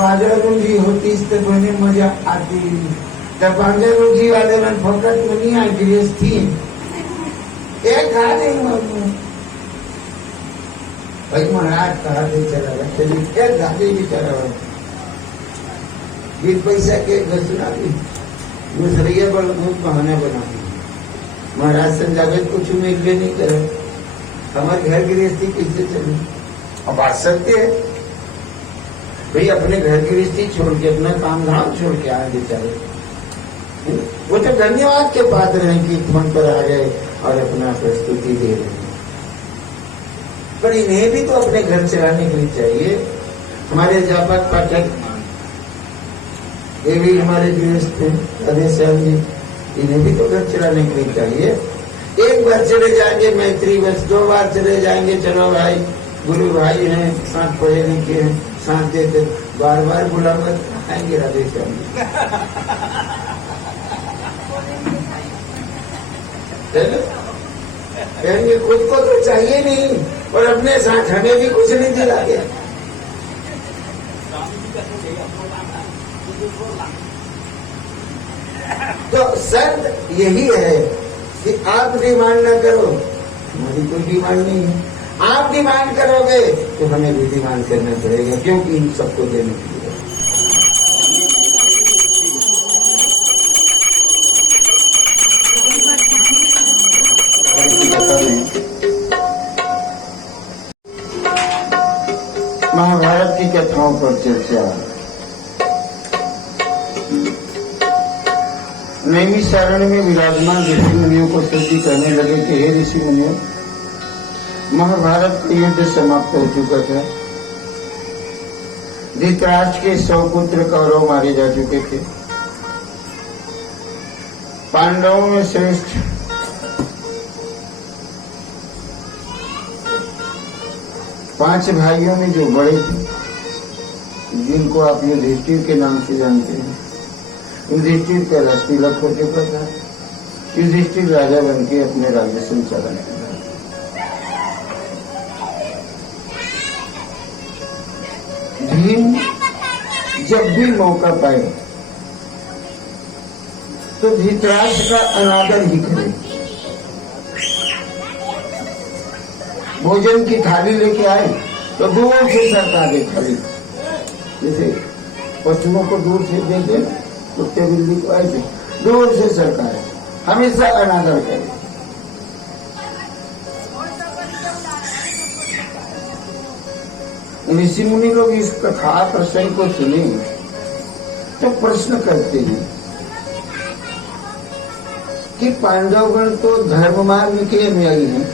बाजारोजी होतीच तर बने मजा आती. त्या बाजारोजी वाल्याला फकत म्हणी गिरस्ती एक गाणे म्हणून भाई महाराज कहा विचारावा चलिए एक गाने विचारावा बिन पैसा के घर सुना दी दूसरिया बल बहुत बहाना बना महाराज संजागत कुछ उम्मीद नहीं करे हमारे घर गृहस्थी कैसे चले. अब बात सकते है भाई अपने घर की रिश्ती छोड़ के अपना काम धाम छोड़ के आए बेचारे. वो तो धन्यवाद के पात्र हैं कि मन पर आ गए और अपना प्रस्तुति दे रहे हैं. पर इन्हें भी तो अपने घर चलाने के लिए चाहिए. हमारे अध्यापक पाठक ये भी हमारे गृहस्थ राधेश्याम जी इन्हें भी तो घर चलाने के लिए चाहिए. एक बार चले जाएंगे मैत्री बस 2 बार चले जाएंगे चलो भाई गुरु भाई हैं साथ पढ़े लिखे हैं साथ देते बार बार बुलाकर आएंगे राधेश्याम जी. कहेंगे खुद को तो चाहिए नहीं और अपने साथ हमें भी कुछ नहीं दिला गया. तो शर्त यही है कि आप डिमांड न करो हमारी कोई डिमांड नहीं है. आप डिमांड करोगे तो हमें भी डिमांड करना पड़ेगा क्योंकि इन सबको देने के लिए. महाभारत की कथाओं पर चर्चा. नैमिषारण्य में विराजमान ऋषि मुनियों को सृष्टि करने लगे कि हे ऋषि मुनियों महाभारत का युद्ध समाप्त हो चुका था. धृतराष्ट्र के 100 पुत्र कौरव मारे जा चुके थे. पांडवों में श्रेष्ठ 5 भाइयों में जो बड़े थे जिनको आप युधिष्ठिर के नाम से जानते हैं. युधिष्ठिर का राज तिलक हो चुका था. युधिष्ठिर राजा बन के अपने राज्य संचालन किया. भीम जब भी मौका पाए तो धृतराष्ट्र का अनादर ही करे. भोजन की थाली लेके आए तो दूर से सरका दे थाली. जैसे पशुओं को दूर से दे दे कुत्ते बिल्ली को आए दूर से सरकाए. हमेशा अनादर करे. ऋषि मुनि लोग इस कथा प्रसंग को सुने तो प्रश्न करते हैं कि पांडवगण तो धर्म मार्ग के अनुयायी हैं,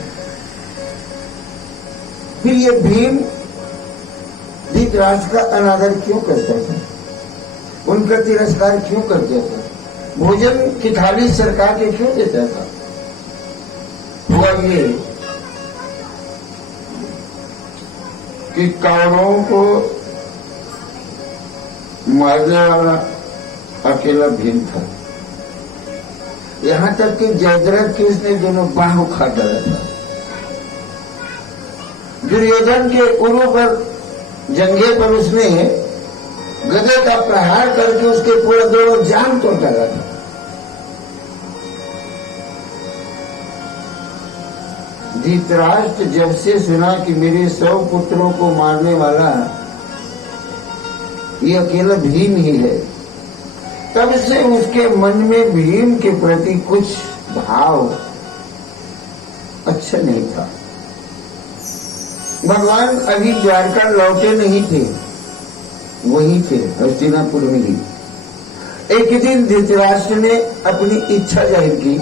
फिर ये भीम धृतराष्ट्र का अनादर क्यों करता था, उनका तिरस्कार क्यों करता था, भोजन की थाली सरकार के क्यों देता था. हुआ ये कि कौरवों को मारने वाला अकेला भीम था. यहाँ तक कि जयद्रथ की उसने दोनों बाह उखाड़ डाला था. दुर्योधन के उरु पर जंगे पर उसने गदे का प्रहार करके उसके पूरा दोनों जान तोड़ डाला था. धृतराष्ट्र जब से सुना कि मेरे 100 पुत्रों को मारने वाला ये अकेला भीम ही है, तब से उसके मन में भीम के प्रति कुछ भाव अच्छा नहीं था। भगवान अभी द्वारका लौटे नहीं थे, वहीं थे हस्तिनापुर में ही। एक दिन धृतराष्ट्र ने अपनी इच्छा जाहिर की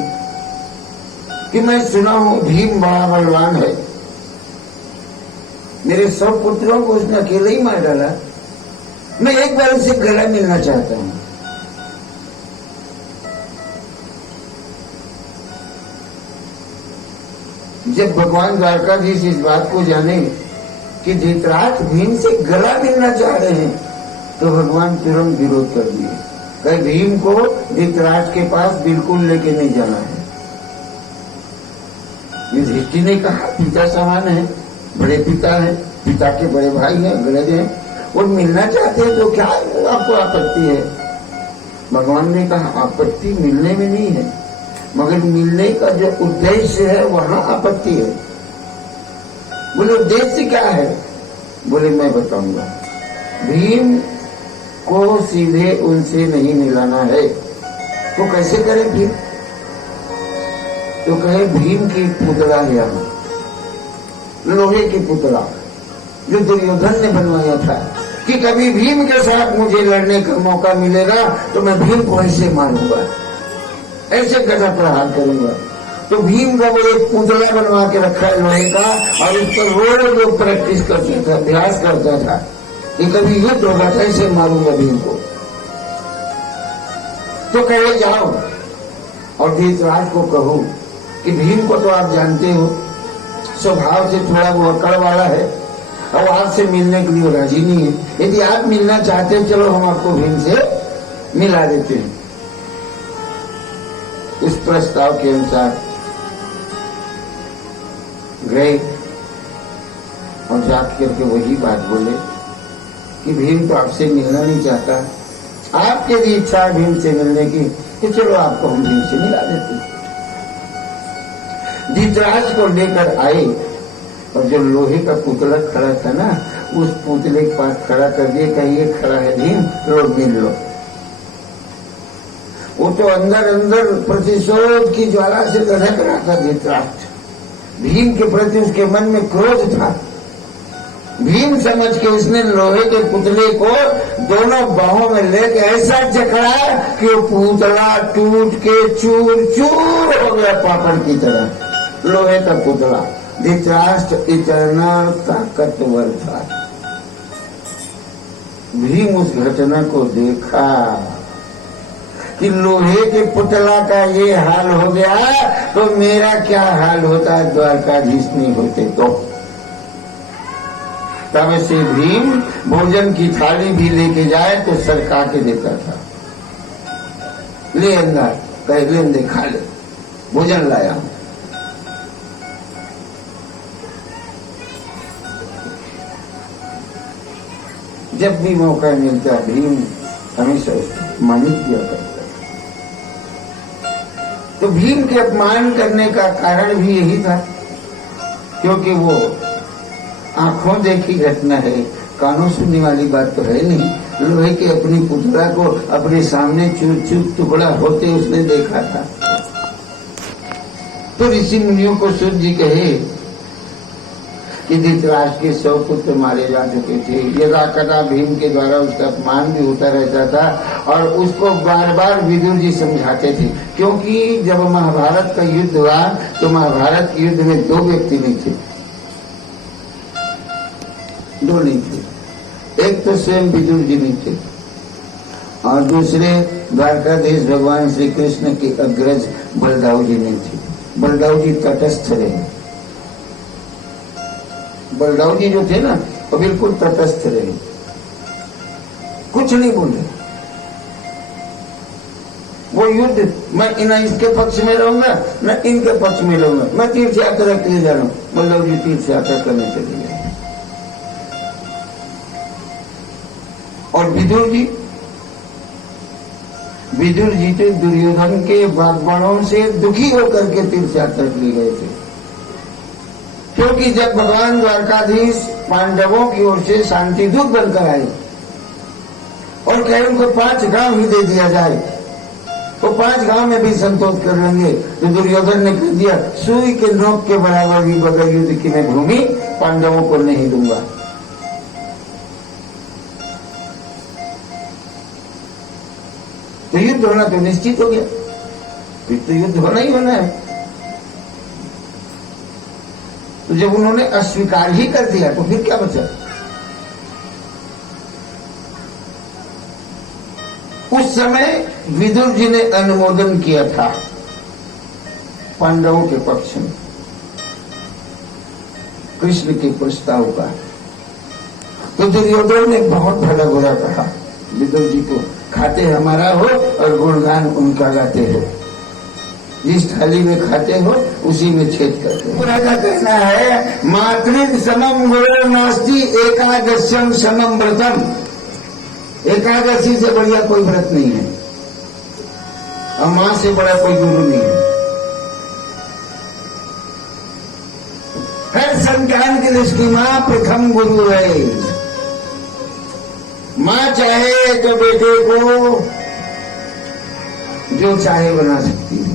कि मैं सुना हूं भीम बड़ा बलवान है, मेरे 100 पुत्रों को उसने अकेले ही मार डाला, मैं एक बार उससे गला मिलना चाहता हूं। जब भगवान द्वारकाधीश इस बात को जाने कि धृतराष्ट्र भीम से गला मिलना चाह रहे हैं, तो भगवान तुरंत विरोध कर दिए, कहे भीम को धृतराष्ट्र के पास बिल्कुल लेके नहीं जाना है। युधिष्ठिर ने कहा पिता समान है, बड़े पिता है, पिता के बड़े भाई हैं, अग्रज हैं, और मिलना चाहते हैं तो क्या आपको आपत्ति है? भगवान ने कहा आपत्ति मिलने में नहीं है, मगर मिलने का जो उद्देश्य है वहां आपत्ति है। बोले उद्देश्य क्या है? बोले मैं बताऊंगा। भीम को सीधे उनसे नहीं मिलाना है, तो कैसे करें भीम? तो कहे भीम की पुतला है यहाँ, लोहे की पुतला जो दुर्योधन ने बनवाया था कि कभी भीम के साथ मुझे लड़ने का मौका मिलेगा तो मैं भीम को ऐसे मारूंगा, ऐसे गदा प्रहार करूंगा। तो भीम का वो एक पुतला बनवा के रखा है लोहे का, और उस पर रोज वो प्रैक्टिस करता था, अभ्यास करता था कि कभी युद्ध होगा तो ऐसे मारूंगा भीम को। तो कहे जाओ और धृतराष्ट्र को कहो कि भीम को तो आप जानते हो, स्वभाव से थोड़ा वो अकड़ वाला है और आपसे मिलने के लिए राजी नहीं है। यदि आप मिलना चाहते हो चलो हम आपको भीम से मिला देते हैं। उस प्रस्ताव के अनुसार गए और जाकर के वही बात बोले कि भीम तो आपसे मिलना नहीं चाहता, आपके भी इच्छा है भीम से मिलने की, तो चलो आपको हम भीम से मिला देते हैं। धृतराष्ट्र को लेकर आए और जो लोहे का पुतला खड़ा था ना, उस पुतले के पास खड़ा कर दिए, कहिए खड़ा है भीम, लो मिल लो। वो तो अंदर अंदर प्रतिशोध की ज्वाला से लड़क रहा था धृतराष्ट्र। भीम के प्रति उसके मन में क्रोध था। भीम समझ के उसने लोहे के पुतले को दोनों बाहों में लेके ऐसा जकड़ा कि वो पुतला टूट के चूर चूर हो गया पापड़ की तरह। लोहे का पुतला। धृतराष्ट्र इतना ताकतवर था। भीम उस घटना को देखा कि लोहे के पुतला का ये हाल हो गया तो मेरा क्या हाल होता द्वारकाधीश नहीं होते तो। तब से भीम भोजन की थाली भी लेके जाए तो सरका के देता था। ले अंदर, कहे ले अंदर खा ले, भोजन लाया। जब भी मौका मिलता भीम हमेशा उसको मानित किया करता। तो भीम के अपमान करने का कारण भी यही था, क्योंकि वो आंखों देखी घटना है, कानों सुनने वाली बात तो है नहीं। लोहे के अपनी पुतला को अपने सामने चूर चूर टुकड़ा होते उसने देखा था। तो ऋषि मुनियों को सूत जी कहे कि धृतराष्ट्र के 100 पुत्र मारे जा चुके थे। यदा कदा भीम के द्वारा उसका अपमान भी होता रहता था और उसको बार बार विदुर जी समझाते थे, क्योंकि जब महाभारत का युद्ध हुआ तो महाभारत के युद्ध में 2 व्यक्ति नहीं थे, 2 नहीं थे। एक तो स्वयं विदुर जी नहीं थे और दूसरे द्वारकाधीश भगवान श्री कृष्ण के अग्रज बलदाऊ जी नहीं थे। बलदाऊ जी तटस्थ रहे। बलदाऊ जी जो थे ना वो बिल्कुल तटस्थ रहे, कुछ नहीं बोले। वो युद्ध मैं न इसके पक्ष में रहूंगा न इनके पक्ष में रहूंगा, मैं तीर्थ यात्रा के लिए जा रहा हूं। बलदाऊ जी तीर्थ यात्रा करने चले गए। और विदुर जी तो दुर्योधन के बाणों से दुखी होकर के तीर्थ यात्रा के लिए गए थे। क्योंकि जब भगवान द्वारकाधीश पांडवों की ओर से शांति दूत बनकर आए और कहे उनको 5 गांव ही दे दिया जाए तो 5 गांव में भी संतोष कर लेंगे, तो दुर्योधन ने कह दिया सुई के नोक के बराबर भी बगैर युद्ध की मैं भूमि पांडवों को नहीं दूंगा। तो युद्ध होना तो निश्चित हो गया, फिर तो युद्ध होना ही होना है। तो जब उन्होंने अस्वीकार ही कर दिया तो फिर क्या बचा? उस समय विदुर जी ने अनुमोदन किया था पांडवों के पक्ष में कृष्ण के प्रस्ताव का। तो दुर्योधन ने बहुत भला बुरा कहा विदुर जी को, खाते हमारा हो और गुणगान उनका गाते हो, जिस थाली में खाते हो उसी में छेद करते हो। का कहना है मातृ समम गुरु नास्ति एकादश्यम समम व्रतम। एकादशी से बढ़िया कोई व्रत नहीं है और मां से बड़ा कोई गुरु नहीं है। हर संतान की दृष्टि मां प्रथम गुरु है। मां चाहे तो बेटे को जो चाहे बना सकती है,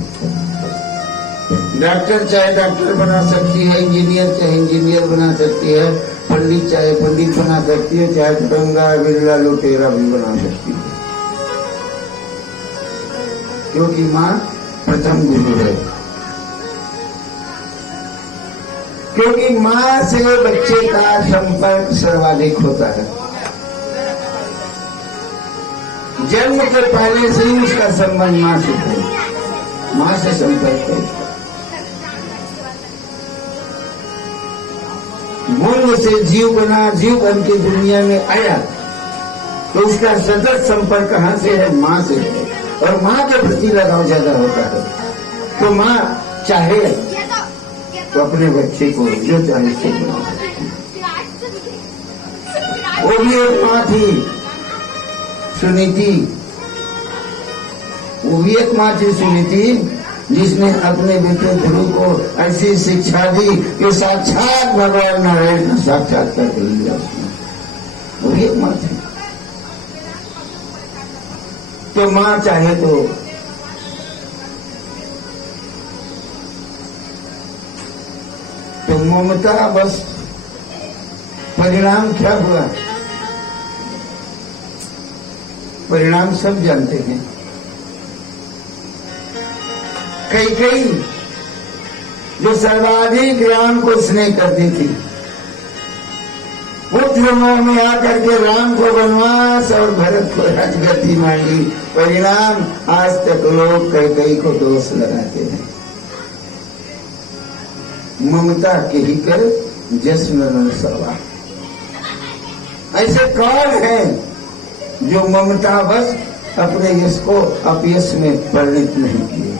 डॉक्टर चाहे डॉक्टर बना सकती है, इंजीनियर चाहे इंजीनियर बना सकती है, पंडित चाहे पंडित बना सकती है, चाहे गंगा बिरला लुटेरा भी बना सकती है, क्योंकि मां प्रथम गुरु है। क्योंकि मां से बच्चे का संपर्क सर्वाधिक होता है। जन्म के पहले से ही उसका संबंध मां से है, मां से संपर्क है। मूल से जीव बना, जीव बन के दुनिया में आया तो उसका सतत संपर्क कहां से है? मां से है। और मां के प्रति लगाव ज्यादा होता है। तो मां चाहे तो अपने बच्चे को जो चाहे से बना सकती। वो भी एक मां थी सुनीति, वो भी एक मां थी सुनीति जिसने अपने बेटे ध्रुव को ऐसी शिक्षा दी कि साक्षात भगवान नारायण का साक्षात्कार कर लिया उसने। वो भी एक मां थी। तो मां चाहे तो ममता बस। परिणाम क्या हुआ? परिणाम सब जानते हैं। कई जो सर्वाधिक राम को स्नेह करती थी, पुत्र मोह में आकर के राम को वनवास और भरत को राजगद्दी मांगी। परिणाम आज तक लोग कई को दोष लगाते हैं। ममता के ही कर जश्न रनसवा। ऐसे कौन है जो ममता बस अपने यश को अपयश में परिणित नहीं किए?